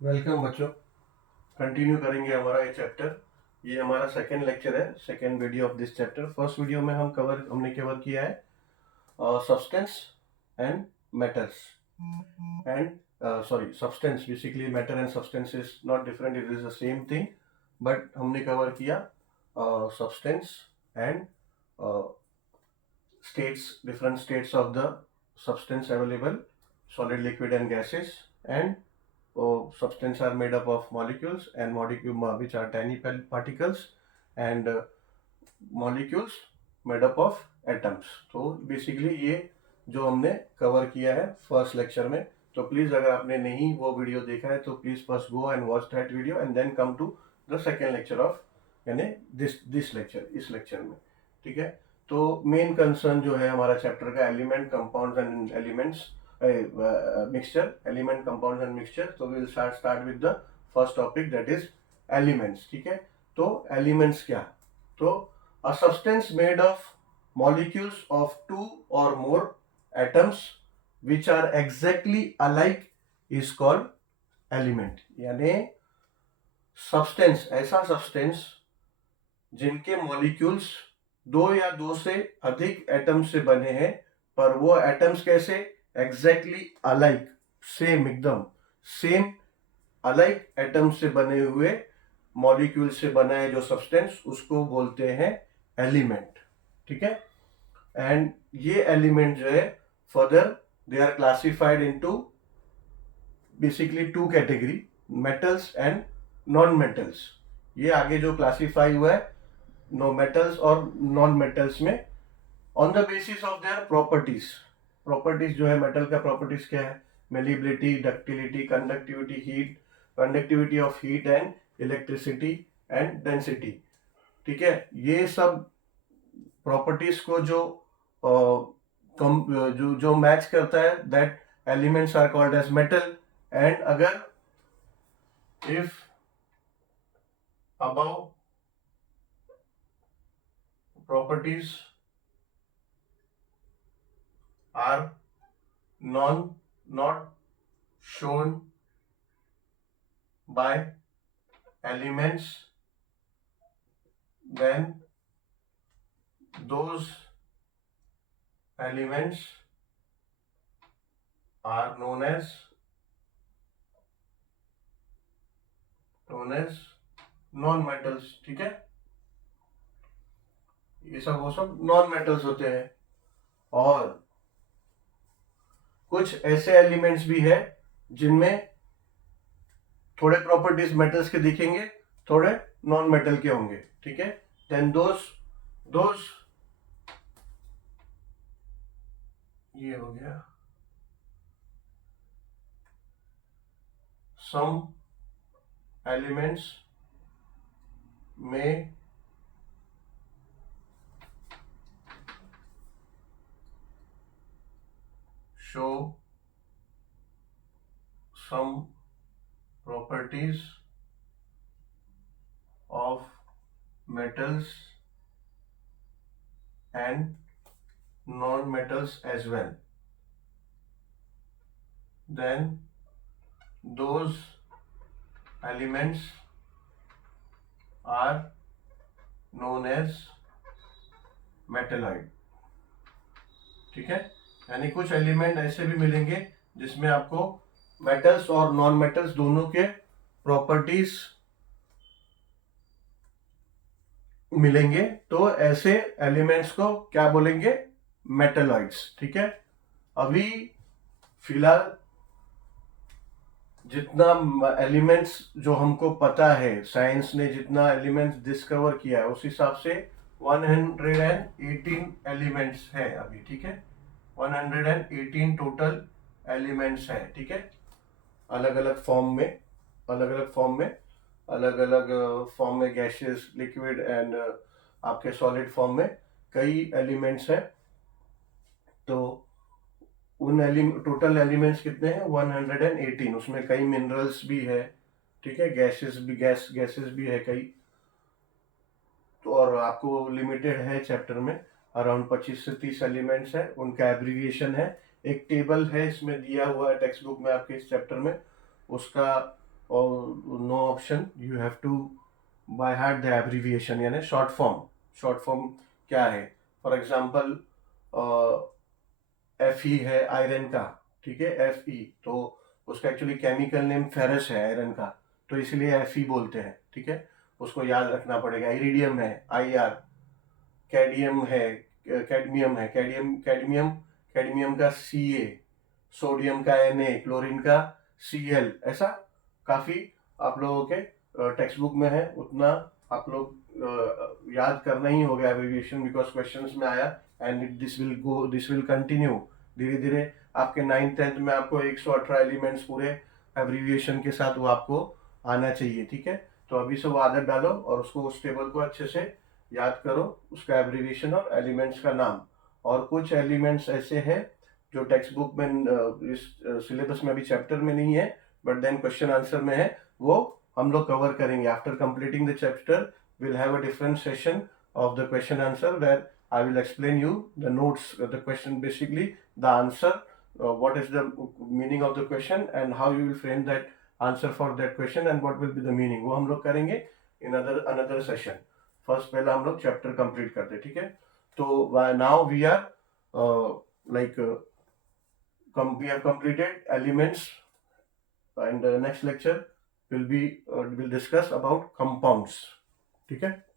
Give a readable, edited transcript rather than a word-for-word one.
Welcome बच्चों। Continue करेंगे हमारा ये चैप्टर। ये हमारा सेकेंड लेक्चर है, second video of this chapter. First video में हमने कवर किया है substance and matters and substance. Basically matter and substance is not different, it is the same thing, but हमने कवर किया substance and states, different states of the substance available, solid, liquid and gases. And substance are made up of molecules and which are tiny particles, and molecules made up of atoms. तो basically ये जो हमने cover किया है first lecture में। तो please अगर आपने नहीं वो वीडियो देखा है तो please first go and watch that video and then come to the second lecture of, यानी दिस लेक्चर, इस लेक्चर में। ठीक है। तो मेन कंसर्न जो है हमारा चैप्टर का element, compounds and elements, mixture, element, compounds and mixture. तो will start with the first topic, that is elements. ठीक है। तो एलिमेंट्स क्या? तो a substance made of molecules of two or more atoms which are exactly alike is called element। यानी substance, ऐसा substance जिनके molecules दो या दो से अधिक एटम से बने हैं, पर वो एटम्स कैसे? एग्जैक्टली अलाइक, सेम, एकदम सेम अलाइक एटम से बने हुए मॉलिक्यूल से बना है जो सब्सटेंस, उसको बोलते हैं एलिमेंट। ठीक है। एंड ये एलिमेंट जो है further they are classified into basically two category, metals and non metals. ये आगे जो क्लासिफाई हुआ है नो मेटल्स और नॉन मेटल्स में, on the basis of their properties. Properties जो है मेटल का प्रॉपर्टीज क्या है? Malleability, ductility, conductivity, heat, conductivity of heat and electricity and density. ठीक है। ये सब प्रॉपर्टीज को जो मैच करता है, that elements are called as metal. And अगर if above properties are not shown by elements, then those elements are known as non metals. ठीक है। ये सब वो सब नॉन मेटल्स होते हैं। और कुछ ऐसे एलिमेंट्स भी है जिनमें थोड़े प्रॉपर्टीज मेटल्स के दिखेंगे, थोड़े नॉन मेटल के होंगे। ठीक है। देन दोस ये हो गया, सम एलिमेंट्स में show some properties of metals and non-metals as well, then those elements are known as metalloid। ठीक है। यानी कुछ एलिमेंट ऐसे भी मिलेंगे जिसमें आपको मेटल्स और नॉन मेटल्स दोनों के प्रॉपर्टीज मिलेंगे, तो ऐसे एलिमेंट्स को क्या बोलेंगे? मेटलॉइड्स। ठीक है। अभी फिलहाल जितना एलिमेंट्स जो हमको पता है, साइंस ने जितना एलिमेंट्स डिस्कवर किया है, उस हिसाब से 118 एलिमेंट्स है अभी। ठीक है। 118 टोटल एलिमेंट्स है। ठीक है। अलग अलग फॉर्म में, अलग अलग फॉर्म में, अलग अलग फॉर्म में, गैसेस, लिक्विड एंड आपके सॉलिड फॉर्म में कई एलिमेंट्स हैं। तो उन टोटल एलिमेंट्स कितने हैं? 118। उसमें कई मिनरल्स भी है। ठीक है। गैसेस भी है कई। तो और आपको लिमिटेड है चैप्टर में, अराउंड 25 से 30 एलिमेंट्स है, उनका एब्रीविएशन है। एक टेबल है इसमें दिया हुआ है टेक्स्ट बुक में आपके इस चैप्टर में, उसका और no option, you have to by heart the abbreviation यानी शॉर्ट फॉर्म. शॉर्ट फॉर्म क्या है? फॉर एग्जांपल Fe है आयरन का, ठीक है, Fe, तो उसका एक्चुअली केमिकल नेम फेरस है आयरन का, तो इसलिए Fe बोलते हैं, ठीक है, उसको याद रखना पड़ेगा. इरिडियम है Ir, कैडियम है, कैडमियम है, कैडमियम का Ca, सोडियम का Na, क्लोरीन का Cl. ऐसा काफी आप लोगों के टेक्स्ट बुक में है, उतना आप लोग याद करना ही होगा एब्रिविएशन, बिकॉज क्वेश्चंस में आया. And this will continue. धीरे धीरे आपके 9th-10th में आपको 118 एलिमेंट्स पूरे एब्रिविएशन के साथ वो आपको आना चाहिए, ठीक है. तो अभी से वो आदत डालो और उसको उस टेबल को अच्छे से याद करो, उसका एब्रिविएशन और एलिमेंट्स का नाम. और कुछ एलिमेंट्स ऐसे हैं जो टेक्स्ट बुक में इस सिलेबस में अभी चैप्टर में नहीं है, बट देन क्वेश्चन आंसर में है, वो हम लोग कवर करेंगे. After completing the chapter we'll have a different session of the question answer where I will explain you the notes, the question, basically the answer, what is the meaning of the question and how you will frame that answer for that question and what will be the meaning. वो हम लोग करेंगे in another session. First पहला हम लोग chapter complete करते, ठीक है. तो now we are we have completed elements, and next lecture will discuss about compounds, ठीक है.